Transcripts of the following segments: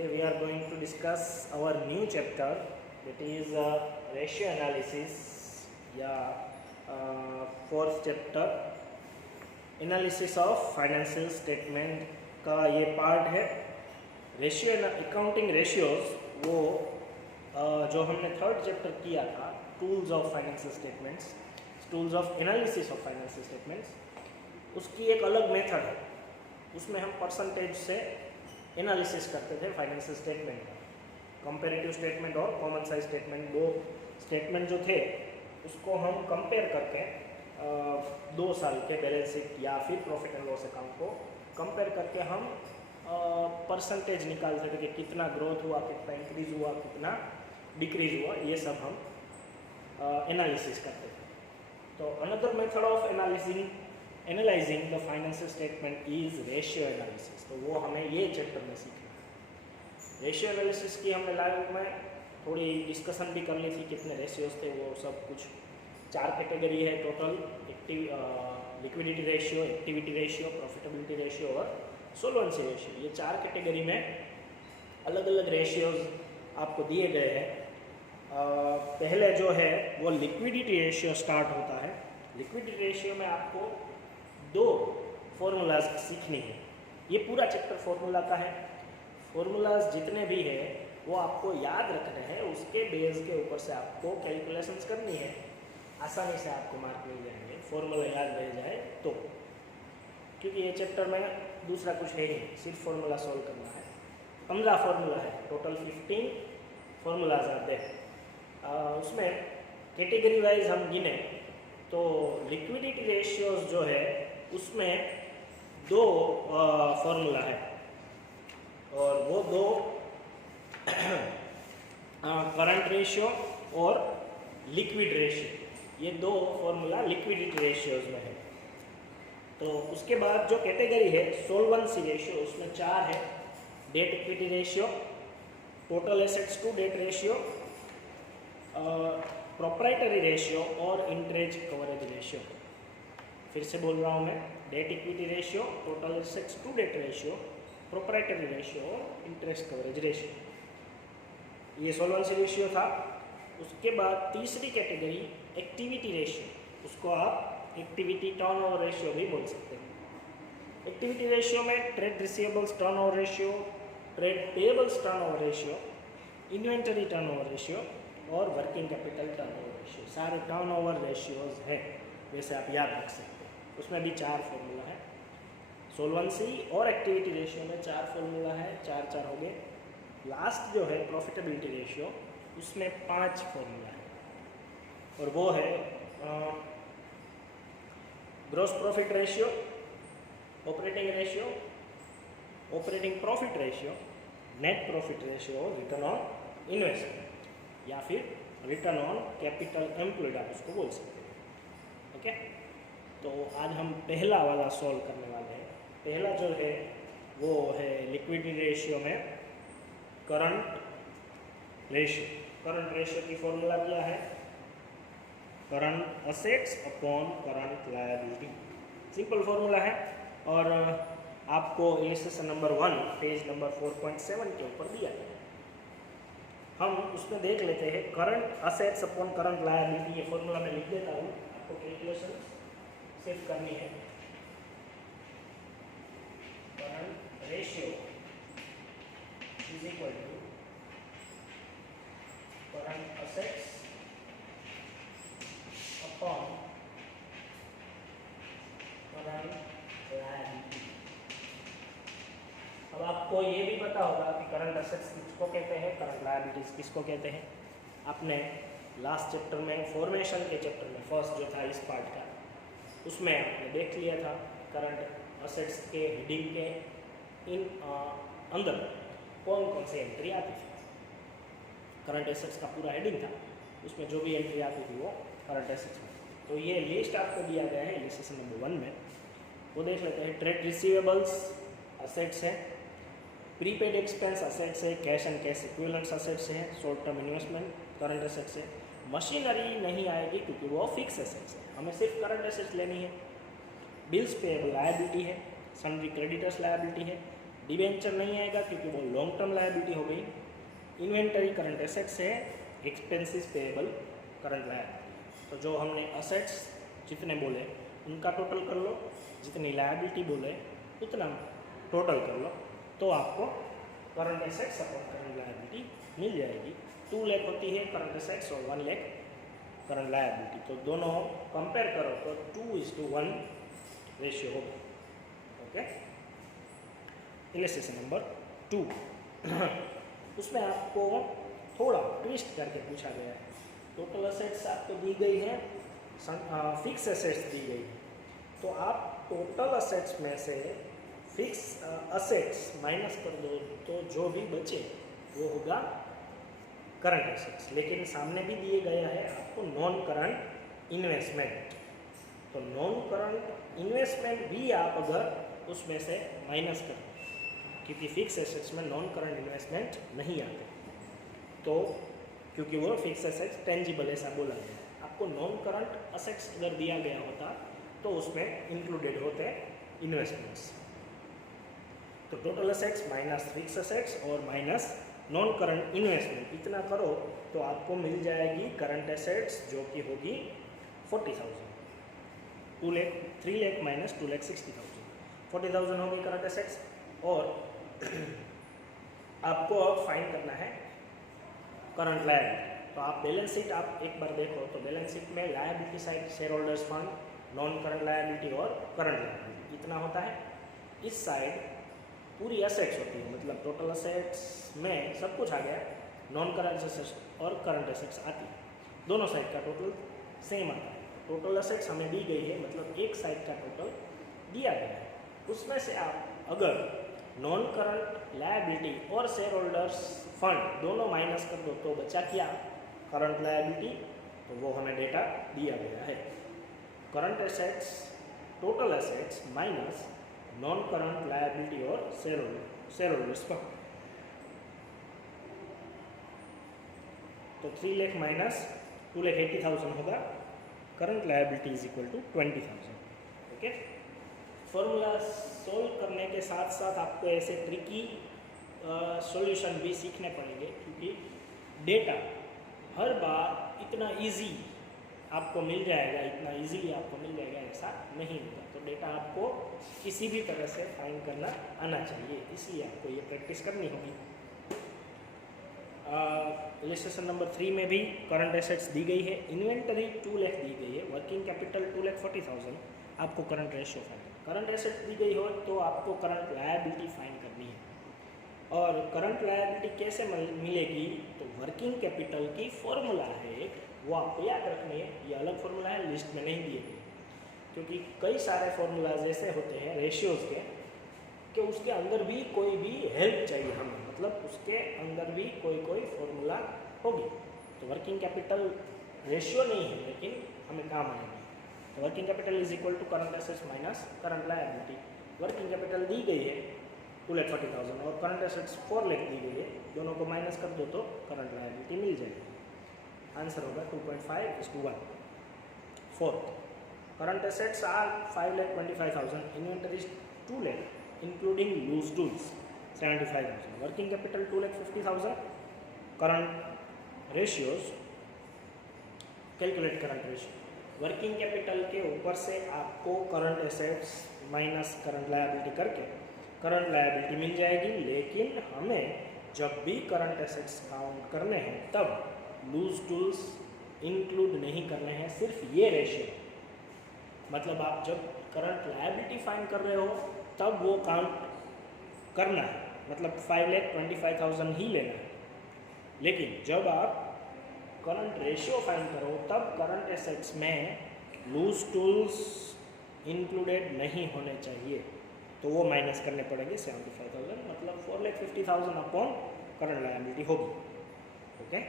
Okay, we are going to discuss our new chapter, that is ratio analysis या fourth chapter analysis of financial statement का ये part है। Ratio accounting ratios वो जो हमने third chapter किया था, tools of financial statements, tools of analysis of financial statements, उसकी एक अलग मेथड है। उसमें हम परसेंटेज से एनालिसिस करते थे फाइनेंशियल स्टेटमेंट का। कंपेरेटिव स्टेटमेंट और कॉमन साइज स्टेटमेंट, दो स्टेटमेंट जो थे उसको हम कंपेयर करके 2 साल के बैलेंस शीट या फिर प्रॉफिट एंड लॉस अकाउंट को कंपेयर करके हम परसेंटेज निकालते थे कि कितना ग्रोथ हुआ, कितना इंक्रीज हुआ, कितना डिक्रीज हुआ, ये सब हम एनालिसिस करते थे। तो another method of analysing the financial statement is ratio analysis. तो वो हमें ये चैप्टर में सीखना है। रेशियो एनालिसिस की हमने लाइव में थोड़ी डिस्कशन भी कर ली थी, कितने रेशियोज थे वो सब कुछ। 4 कैटेगरी है total, liquidity ratio, activity ratio, profitability ratio और सोल्वेंसी रेशियो। ये 4 कैटेगरी में अलग अलग रेशियोज आपको दिए गए हैं। पहले जो है वो लिक्विडिटी रेशियो स्टार्ट होता है। लिक्विडिटी रेशियो में आपको 2 फॉर्मूलाज सीखनी है। ये पूरा चैप्टर फॉर्मूला का है। फॉर्मूलाज जितने भी हैं वो आपको याद रखने हैं, उसके बेस के ऊपर से आपको कैलकुलेशंस करनी है। आसानी से आपको मार्क मिल जाएंगे फॉर्मूला याद रह जाए तो, क्योंकि ये चैप्टर में दूसरा कुछ है ही, सिर्फ फॉर्मूला सॉल्व करना है। 15 फॉर्मूला है टोटल, 15 फॉर्मूलाज आते हैं। उसमें कैटेगरी वाइज हम गिने तो लिक्विडिटी रेशियोज जो है उसमें 2 फॉर्मूला है, और वो 2 करंट रेशियो और लिक्विड रेशियो, ये 2 फॉर्मूला लिक्विडिटी रेशियोज में है। तो उसके बाद जो कैटेगरी है सोल्वेंसी रेशियो, उसमें 4 है। Debt equity ratio, total assets to debt ratio, proprietary ratio और इंटरेस्ट कवरेज रेशियो। फिर से बोल रहा हूँ मैं, debt equity ratio, total assets to debt ratio, proprietary ratio और इंटरेस्ट कवरेज रेशियो। ये सोल्वेंसी रेशियो था। उसके बाद तीसरी कैटेगरी एक्टिविटी रेशियो, उसको आप एक्टिविटी टर्नओवर रेशियो भी बोल सकते हैं। एक्टिविटी रेशियो में trade receivables turnover ratio, trade payables turnover ratio, inventory turnover ratio और वर्किंग कैपिटल टर्नओवर रेशियो, सारे टर्नओवर रेशियोज हैं, वैसे आप याद रख सकते हैं। उसमें भी 4 फॉर्मूला है। सोल्वेंसी और एक्टिविटी रेशियो में 4 फॉर्मूला है, 4 हो गए। लास्ट जो है प्रॉफिटेबिलिटी रेशियो, उसमें 5 फॉर्मूला है, और वो है gross profit ratio, operating ratio, operating profit ratio, net profit ratio और रिटर्न ऑन इन्वेस्टमेंट या फिर रिटर्न ऑन कैपिटल एम्प्लॉयड, आप उसको बोल सकते हैं। ओके, तो आज हम पहला वाला सॉल्व करने वाले हैं। पहला जो है वो है लिक्विडिटी रेशियो में करंट रेशियो। करंट रेशियो की फॉर्मूला क्या है? Current assets upon current liability, simple formula है। और आपको इलिस्ट्रेशन नंबर 1 पेज नंबर 4.7 के ऊपर दिया है। हम उसमें देख लेते हैं current assets upon current liability. ये फॉर्मूला मैं लिख देता हूँ, आपको कैलकुलेशन सिर्फ करनी है। Current ratio is equal to current assets upon current liability. अब आपको ये भी पता होगा कि करंट असेट्स किसको कहते हैं, करंट लायबिलिटीज किसको कहते हैं। आपने लास्ट चैप्टर में, फॉर्मेशन के चैप्टर में, फर्स्ट जो था इस पार्ट का, उसमें आपने देख लिया था करंट असेट्स के हेडिंग के अंदर कौन कौन सी एंट्री आती थी। करंट एसेट्स का पूरा हेडिंग था, उसमें जो भी एंट्री आती थी वो करंट एसेट्स में। तो ये लिस्ट आपको दिया गया है इलिस्ट्रेशन नंबर 1 में, वो देख लेते हैं। ट्रेड रिसीवेबल्स असेट्स है, प्रीपेड एक्सपेंस असेट्स है, cash and cash equivalents assets है, short term investment current assets है। मशीनरी नहीं आएगी क्योंकि वो फिक्स एसेट्स है, हमें सिर्फ करंट एसेट्स लेनी है। बिल्स पेएबल लायबिलिटी है, सन्ड्री क्रेडिटर्स लायबिलिटी है, डिबेंचर नहीं आएगा क्योंकि वो लॉन्ग टर्म लायबिलिटी हो गई। इन्वेंटरी करंट एसेट्स है, एक्सपेंसेस पेएबल करंट लायबिलिटी। तो जो हमने असेट्स जितने बोले उनका टोटल कर लो, जितनी लायबिलिटी बोले उतना टोटल कर लो, तो आपको current assets upon current liability मिल जाएगी। 2 लाख होती है करंट एसेट्स और 1 लाख करंट लायबिलिटी। तो दोनों कंपेयर करो तो 2:1 रेशियो होगा। ओके, इलस्ट्रेशन नंबर 2 उसमें आपको थोड़ा ट्विस्ट करके पूछा गया है। टोटल असेट्स आपको दी गई है, फिक्स असेट्स दी गई है, तो आप टोटल असेट्स में से फिक्स असेट्स माइनस कर दो तो जो भी बचे वो होगा करंट एसेट्स। लेकिन सामने भी दिए गया है आपको नॉन करंट इन्वेस्टमेंट, तो नॉन करंट इन्वेस्टमेंट भी आप अगर उसमें से माइनस कर, क्योंकि फिक्स एसेट्स में नॉन करंट इन्वेस्टमेंट नहीं आते, तो क्योंकि वो फिक्स एसेट्स टेंजिबल ऐसा बोला गया है। आपको नॉन करंट असेट्स अगर दिया गया होता तो उसमें इंक्लूडेड होते इन्वेस्टमेंट्स। तो total assets minus fix assets और माइनस नॉन करंट इन्वेस्टमेंट, इतना करो तो आपको मिल जाएगी करंट एसेट्स जो कि होगी 40,000। 3 लाख माइनस 2,60,000, 40,000 होगी करंट एसेट्स। और आपको अब फाइंड करना है करंट लायबिलिटी। तो आप बैलेंस शीट आप एक बार देखो तो बैलेंस शीट में liability side share holders fund, non current liability और करंट लायबिलिटी इतना होता है। इस साइड पूरी असेट्स होती है, मतलब टोटल असेट्स में सब कुछ आ गया, नॉन करंट एसेट्स और करंट एसेट्स आती है। दोनों साइड का टोटल सेम आता है। टोटल असेट्स हमें दी गई है, मतलब एक साइड का टोटल दिया गया है, उसमें से आप अगर नॉन करंट लायबिलिटी और शेयर होल्डर्स फंड दोनों माइनस कर दो तो बचा क्या, करंट लायबिलिटी। तो वो हमें डेटा दिया गया है, current assets total assets minus non current liability और शेयर होल्डर्स फंड। तो 3 लाख माइनस 2,80,000 होगा, current liability is equal to 20,000। Okay, formula solve करने के साथ साथ आपको ऐसे ट्रिकी सॉल्यूशन भी सीखने पड़ेंगे, क्योंकि डेटा हर बार इतना इजी आपको मिल जाएगा, इतना इजीली आपको मिल जाएगा ऐसा नहीं होता। तो डेटा आपको किसी भी तरह से फाइंड करना आना चाहिए, इसलिए आपको ये प्रैक्टिस करनी होगी। इलस्ट्रेशन नंबर 3 में भी करंट एसेट्स दी गई है, इन्वेंटरी 2 लाख दी गई है, वर्किंग कैपिटल 2,40,000, आपको current ratio find, current assets दी गई हो तो आपको करंट लायबिलिटी फाइंड करनी है। और करंट लायबिलिटी कैसे मिलेगी, तो वर्किंग कैपिटल की फॉर्मूला है, वो आपको याद रखनी है। ये अलग फॉर्मूला है, लिस्ट में नहीं दिए गए, क्योंकि कई सारे फॉर्मूलाज ऐसे होते हैं रेशियोज़ के कि उसके अंदर भी कोई भी हेल्प चाहिए हमें, मतलब उसके अंदर भी कोई फॉर्मूला होगी। तो वर्किंग कैपिटल रेशियो नहीं है लेकिन हमें काम आएगी। तो working capital is equal to current assets minus current liability. Working capital दी गई है 2,40,000 और करंट एसेट्स 4 लाख दी गई है, दोनों को माइनस कर दो तो करंट लायबिलिटी मिल जाएगी। आंसर होगा 2.5:1। Fourth, current assets are 5,25,000, inventories 2 lakh including loose tools 75,000, working capital 2,50,000। Current ratios, calculate current ratio. Working capital के ऊपर से आपको current assets minus current liability करके करंट लायबिलिटी मिल जाएगी, लेकिन हमें जब भी करंट एसेट्स काउंट करने हैं तब लूज टूल्स इंक्लूड नहीं करने हैं, सिर्फ ये रेशियो। मतलब आप जब करंट लायबिलिटी फाइंड कर रहे हो तब वो काउंट करना है, मतलब 5,25,000 ही लेना है। लेकिन जब आप करंट रेशियो फाइंड करो तब करंट एसेट्स में लूज टूल्स इंक्लूडेड नहीं होने चाहिए, तो वो माइनस करने पड़ेंगे 75,000, मतलब 4,50,000 अपॉन करंट लायबिलिटी होगी। Okay,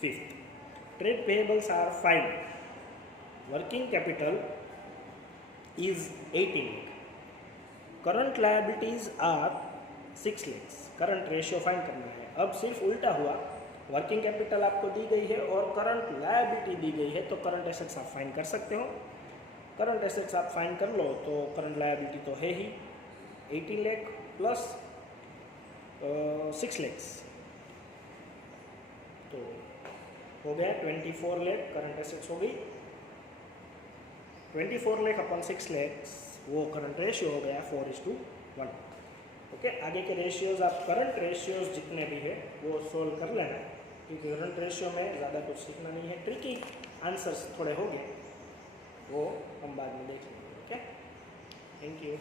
fifth, trade payables are 5, working capital is 18 lakh, current liabilities are 6 lakh. Current ratio find करना है। अब सिर्फ उल्टा हुआ, वर्किंग कैपिटल आपको दी गई है और करंट लायबिलिटी दी गई है, तो करंट एसेट्स आप फाइंड कर सकते हो। करंट एसेट्स आप फाइंड कर लो तो करंट लायबिलिटी तो है ही 18 लाख प्लस 6 lakhs। तो हो गया 24 लाख करंट एसेट्स हो गई। 24 लाख अपन 6 लैक्स, वो करंट रेशियो हो गया 4:1। ओके, आगे के रेशियोज आप करंट रेशियोज जितने भी है वो सोल्व कर लेना, क्योंकि करंट रेशियो में ज़्यादा कुछ सीखना नहीं है। ट्रिकी आंसर्स थोड़े हो गए, वो हम बाद में देखेंगे। Okay, thank you.